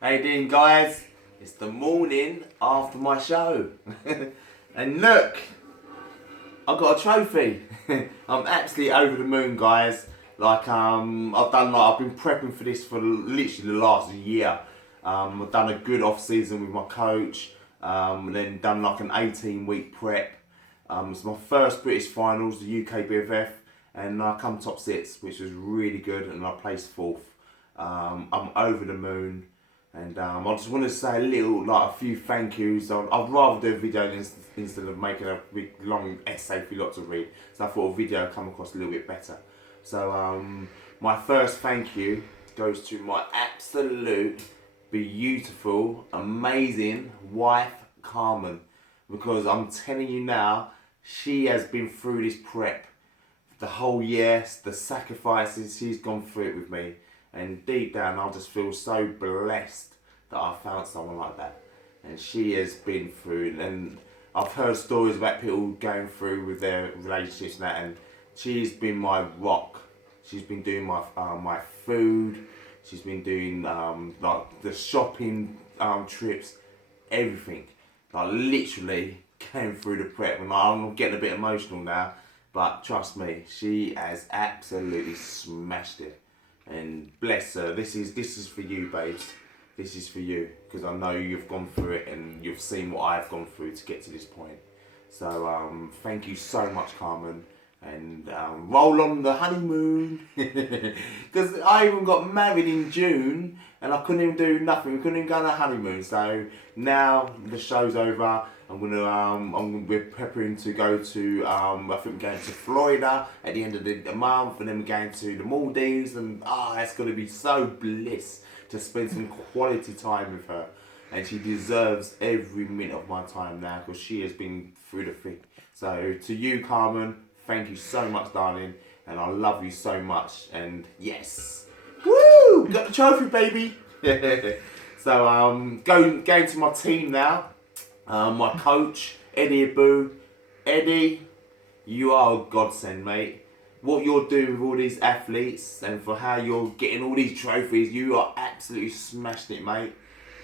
How you doing, guys? It's the morning after my show. And look, I got a trophy. I'm absolutely over the moon, guys. I've been prepping for this for literally the last year. I've done a good off season with my coach. Then done like an 18-week prep. It's my first British finals, the UKBFF, and I come top six, which was really good, and I placed fourth. I'm over the moon. And I just want to say a few thank yous. I'd rather do a video instead of making a big long essay for you lot to read. So I thought a video would come across a little bit better. So my first thank you goes to my absolute beautiful, amazing wife, Carmen. Because I'm telling you now, she has been through this prep. The whole year, the sacrifices, she's gone through it with me. And deep down, I just feel so blessed that I found someone like that. And she has been through, and I've heard stories about people going through with their relationships and that, and she's been my rock. She's been doing my food. She's been doing like the shopping trips, everything. Like literally came through the prep, and I'm getting a bit emotional now. But trust me, she has absolutely smashed it. And bless her, this is for you, babes. This is for you, because I know you've gone through it and you've seen what I've gone through to get to this point. So thank you so much, Carmen, and roll on the honeymoon. Because I even got married in June and I couldn't even do nothing. We couldn't even go on a honeymoon. So now the show's over. We're preparing to go to, I think we're going to Florida at the end of the month, and then we're going to the Maldives, and it's going to be so bliss to spend some quality time with her. And she deserves every minute of my time now, because she has been through the thick. So to you, Carmen, thank you so much, darling, and I love you so much, and yes, woo, got the trophy, baby. So going to my team now. My coach, Eddie Abu. Eddie, you are a godsend, mate. What you're doing with all these athletes and for how you're getting all these trophies, you are absolutely smashing it, mate.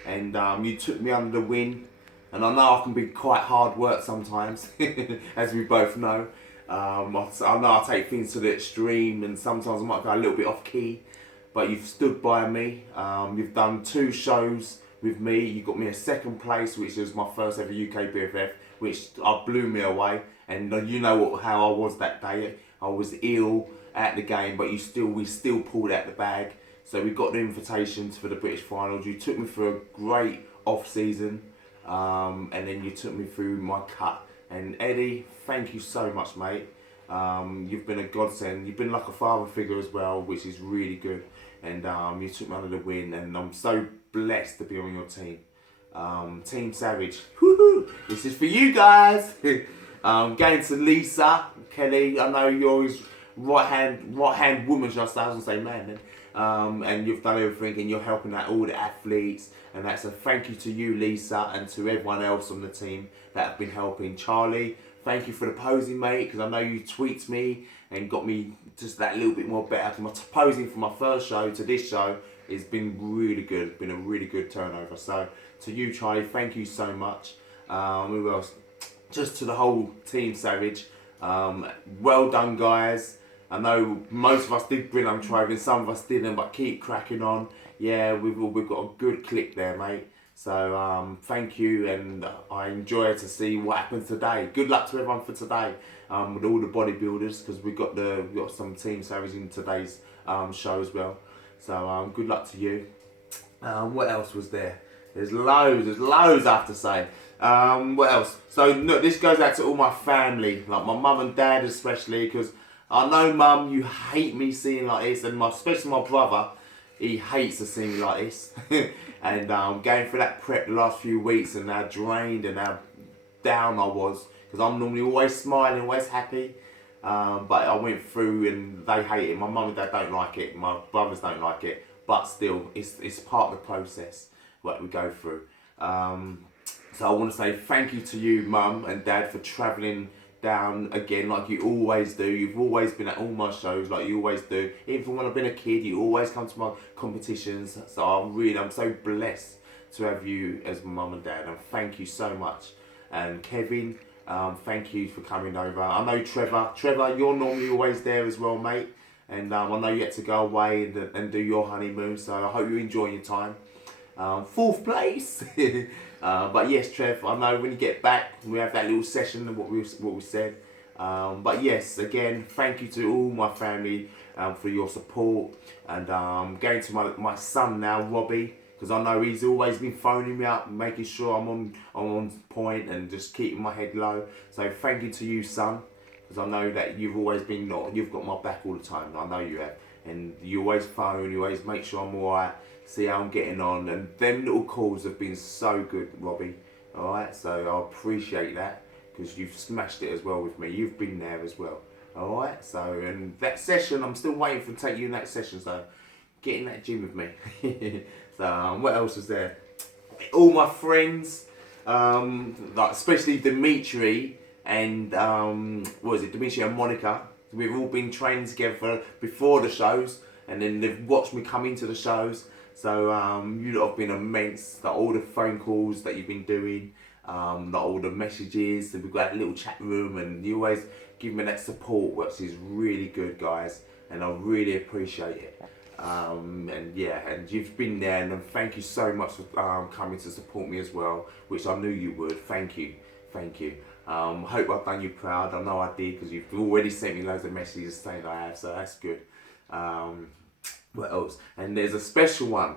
And you took me under the wing. And I know I can be quite hard work sometimes, as we both know. I know I take things to the extreme, and sometimes I might go a little bit off key. But you've stood by me. You've done 2 shows with me. You got me a second place, which was my first ever UKBFF, which blew me away. And you know how I was that day. I was ill at the game, but we still pulled out the bag. So we got the invitations for the British finals. You took me through a great off season, and then you took me through my cut. And Eddie, thank you so much, mate. You've been a godsend. You've been like a father figure as well, which is really good. And you took me under the win, and I'm so blessed to be on your team. Team Savage. Woohoo! This is for you guys. Going to Lisa, Kelly. I know you're his right hand woman, should I say? I was gonna say man then. And you've done everything, and you're helping out all the athletes. And that's a thank you to you, Lisa, and to everyone else on the team that have been helping. Charlie, thank you for the posing, mate, because I know you tweaked me and got me just that little bit more better. My posing from my first show to this show has been really good. It's been a really good turnover. So to you, Charlie, thank you so much. Who else? Just to the whole team, Savage. Well done, guys. I know most of us did bring on trophies, some of us didn't, but keep cracking on. Yeah, we've got a good click there, mate. So thank you, and I enjoy to see what happens today. Good luck to everyone for today, with all the bodybuilders, because we've got some team savage in today's show as well. So good luck to you. What else was there? There's loads I have to say. What else? So look, this goes out to all my family, like my mum and dad especially, because I know, Mum, you hate me seeing like this, and especially my brother, he hates to see me like this. And going through that prep the last few weeks, and how drained and how down I was, because I'm normally always smiling, always happy. But I went through, and they hate it. My mum and dad don't like it. My brothers don't like it. But still, it's part of the process what we go through. So I want to say thank you to you, Mum and Dad, for travelling down again like you always do. You've always been at all my shows like you always do. Even from when I've been a kid, you always come to my competitions. So I'm so blessed to have you as my mum and dad, and thank you so much. And Kevin, thank you for coming over. I know Trevor, you're normally always there as well, mate. And I know you had to go away and do your honeymoon, so I hope you enjoy your time. 4th place. But yes, Trev, I know when you get back, we have that little session of what we said. But yes, again, thank you to all my family for your support. And going to my son now, Robbie, because I know he's always been phoning me up, making sure I'm on point and just keeping my head low. So thank you to you, son, because I know that you've always been, you've got my back all the time. I know you have. And you always phone, you always make sure I'm alright, see how I'm getting on, and them little calls have been so good, Robbie. Alright, so I appreciate that, because you've smashed it as well with me. You've been there as well. Alright, so, and that session, I'm still waiting for to take you in that session, so get in that gym with me. So, what else was there? All my friends, like especially Dimitri and, Dimitri and Monica. We've all been training together before the shows, and then they've watched me come into the shows. So you lot have been immense. Like, all the phone calls that you've been doing, like, all the messages. And we've got that little chat room, and you always give me that support, which is really good, guys. And I really appreciate it. And yeah, and you've been there, and thank you so much for coming to support me as well, which I knew you would. Thank you. Hope I've done you proud. I know I did, because you've already sent me loads of messages saying I have, so that's good. What else? And there's a special one.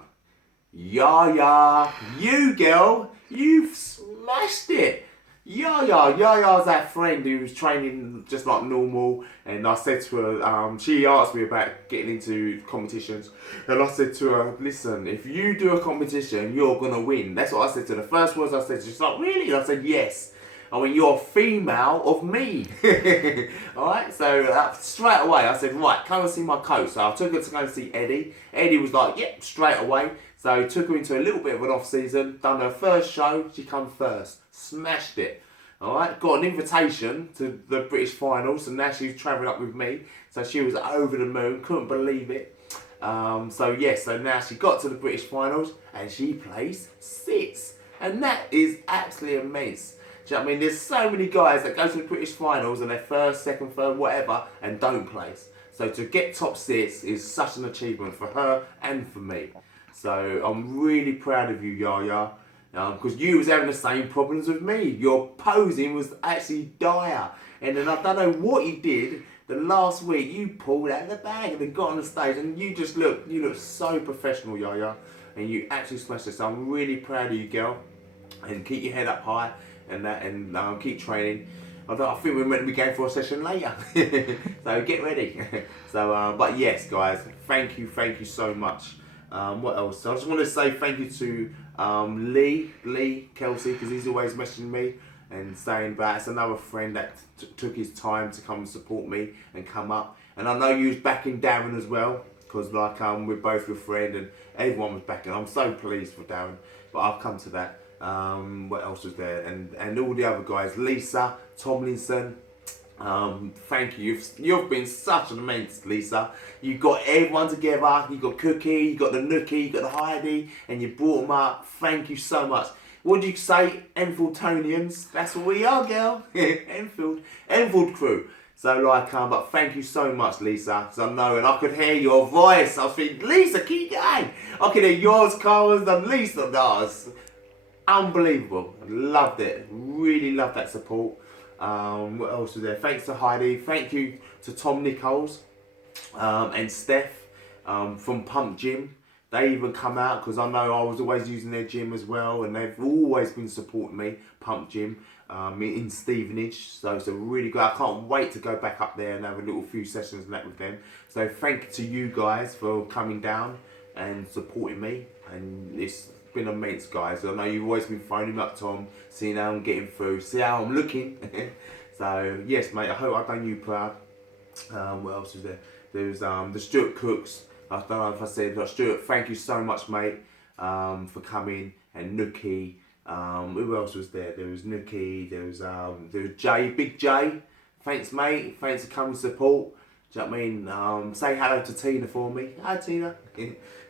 Yaya, you girl, you've smashed it. Yaya's that friend who was training just like normal, and I said to her, she asked me about getting into competitions, and I said to her, listen, if you do a competition, you're gonna win. That's what I said to her. The first words I said, she's like, really? I said, yes. I mean, you're female of me. Alright, so straight away I said, right, come and see my coach. So I took her to go and see Eddie. Eddie was like, yep, straight away. So I took her into a little bit of an off season, done her first show, she come first, smashed it. Alright, got an invitation to the British finals, and now she's travelling up with me. So she was over the moon, couldn't believe it. So now she got to the British finals, and she placed 6th. And that is absolutely immense. Do you know what I mean? There's so many guys that go to the British finals and they're 1st, 2nd, 3rd, whatever, and don't place. So to get top 6 is such an achievement for her and for me. So I'm really proud of you, Yaya, because you was having the same problems with me. Your posing was actually dire. And then I don't know what you did. The last week you pulled out of the bag and then got on the stage, and you look so professional, Yaya. And you actually smashed it. So I'm really proud of you, girl. And keep your head up high. And keep training. I think we're meant to be going for a session later. So get ready. So, but yes, guys, thank you so much. What else? So I just want to say thank you to Lee Kelsey, because he's always messaging me and saying that it's another friend that took his time to come and support me and come up. And I know you was backing Darren as well, because like we're both your friend and everyone was backing. I'm so pleased for Darren, but I'll come to that. What else was there? And all the other guys, Lisa Tomlinson, thank you. You've been such an immense, Lisa. You got everyone together. You got Cookie, you got the Nookie, you got the Heidi, and you brought them up. Thank you so much. What do you say, Enfieldtonians? That's what we are, girl. Enfield crew. So like, but thank you so much, Lisa. So I know, and I could hear your voice. I was thinking, Lisa, keep going. I could hear yours, Carl's, and Lisa, does. Unbelievable. Loved it. Really loved that support. What else was there? Thanks to Heidi. Thank you to Tom Nichols and Steph from Pump Gym. They even come out, because I know I was always using their gym as well, and they've always been supporting me, Pump Gym, in Stevenage. So it's a really good. I can't wait to go back up there and have a little few sessions and that with them. So thank you to you guys for coming down and supporting me, and it's been immense, guys. I know you've always been phoning me up, Tom, seeing how I'm getting through, see how I'm looking. So yes, mate, I hope I've done you proud. What else was there? There was the Stuart Cooks. I don't know if I said that. Stuart, thank you so much, mate, for coming. And Nookie. Who else was there? There was Nookie. There was Jay, Big Jay. thanks mate, thanks for coming to support. Do you know what I mean? Say hello to Tina for me. Hi Tina.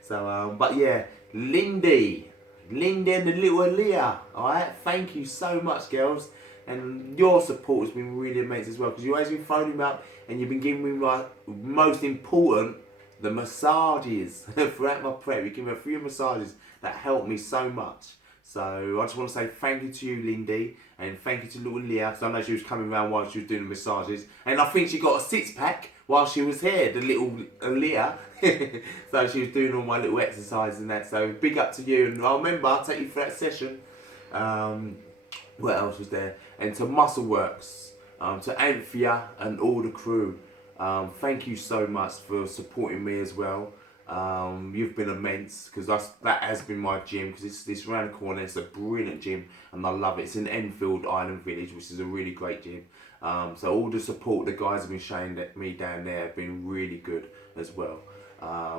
So, but yeah, Lindy and the little Leah, alright? Thank you so much, girls. And your support has been really immense as well, because you've always been phoning me up and you've been giving me, like, most important, the massages. Throughout my prep, you give me a few massages that helped me so much. So I just want to say thank you to you, Lindy, and thank you to little Leah, because I know she was coming around while she was doing the massages. And I think she got a six-pack while she was here, the little Leah. So she was doing all my little exercises and that. So big up to you. And I remember, I'll take you for that session. What else was there? And to Muscleworks, to Anthea and all the crew. Thank you so much for supporting me as well. You've been immense, because that has been my gym, because it's around the corner. It's a brilliant gym and I love it. It's in Enfield Island Village, which is a really great gym. So all the support the guys have been showing me down there have been really good as well.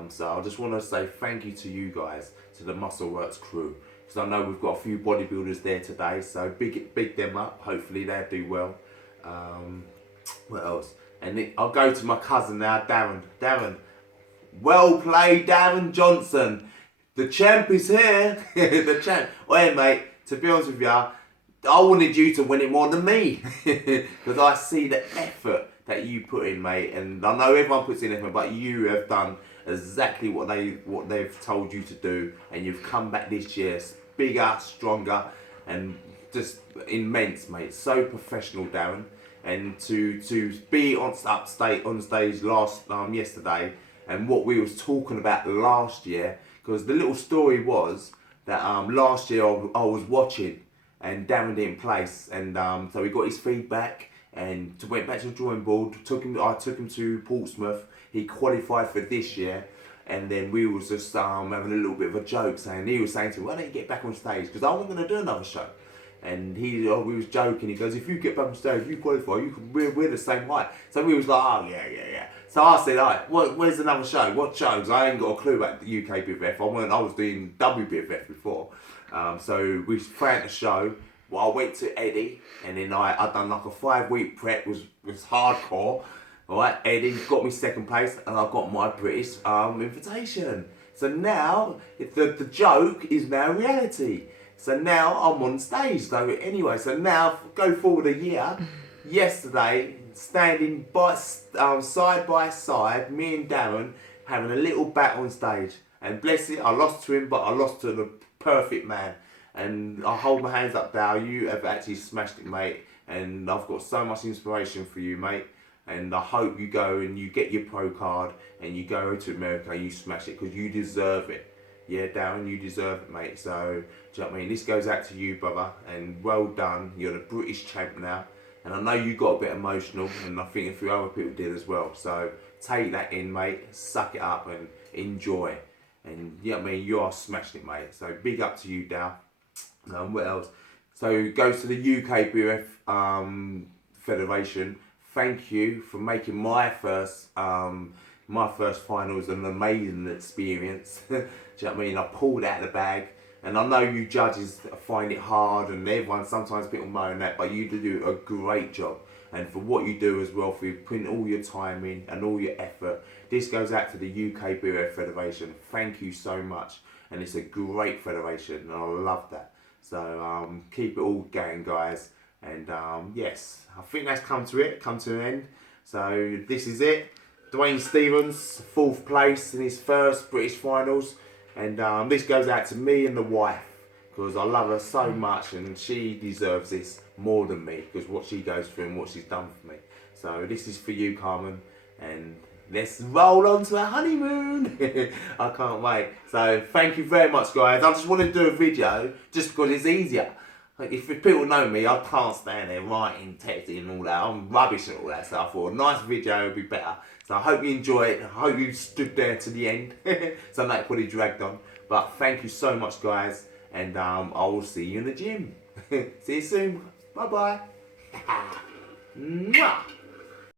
So I just want to say thank you to you guys, to the Muscleworks crew, because I know we've got a few bodybuilders there today, so big them up. Hopefully they'll do well. What else? And I'll go to my cousin now, Darren. Well played, Darren Johnson. The champ is here. The champ. Well, mate, to be honest with you, I wanted you to win it more than me. Because I see the effort that you put in, mate. And I know everyone puts in effort, but you have done exactly what they've told you to do. And you've come back this year bigger, stronger, and just immense, mate. So professional, Darren. And to be on stage yesterday, and what we was talking about last year, because the little story was that last year I was watching and Darren didn't place, and so we got his feedback and went back to the drawing board. I took him to Portsmouth. He qualified for this year, and then we was just having a little bit of a joke, he was saying to me, why don't you get back on stage, because I wasn't going to do another show. And we was joking. He goes, if you get back on stage, you qualify, we're the same height. So we was like, oh yeah. So I said, alright, where's another show? What shows? I ain't got a clue about the UKBFF. I was doing WBFF before. So we found a show. Well, I went to Eddie, and then I done like a 5-week prep. Was hardcore. Alright, Eddie got me second place, and I got my British invitation. So now the joke is now reality. So now I'm on stage. So anyway, so now go forward a year. Yesterday, standing side by side, me and Darren having a little bat on stage. And bless it, I lost to him, but I lost to the perfect man. And I hold my hands up, Dal. You have actually smashed it, mate. And I've got so much inspiration for you, mate. And I hope you go and you get your pro card and you go to America and you smash it, because you deserve it. Yeah, Darren, you deserve it, mate. So, do you know what I mean? This goes out to you, brother, and well done. You're the British champ now. And I know you got a bit emotional, and I think a few other people did as well. So, take that in, mate. Suck it up and enjoy. And, you know what I mean? You are smashing it, mate. So, big up to you, Dal. What else? So, goes to the UKBFF Federation. Thank you for making my first finals an amazing experience. Do you know what I mean? I pulled out the bag, and I know you judges find it hard, and everyone sometimes people moan that, but you do a great job. And for what you do as well, for putting all your time in and all your effort, this goes out to the UKBFF Federation. Thank you so much, and it's a great federation, and I love that. So keep it all going, guys. And yes, I think that's come to an end. So this is it. Dwayne Stevens, 4th place in his first British finals. And this goes out to me and the wife, because I love her so much, and she deserves this more than me, because what she goes through and what she's done for me. So this is for you, Carmen, and let's roll on to our honeymoon. I can't wait. So thank you very much, guys. I just want to do a video just because it's easier. Like, if people know me, I can't stand there writing, texting and all that. I'm rubbish at all that stuff. I thought a nice video would be better. So I hope you enjoy it. I hope you stood there to the end. Some that probably dragged on. But thank you so much, guys. And I will see you in the gym. See you soon. Bye-bye. Mwah.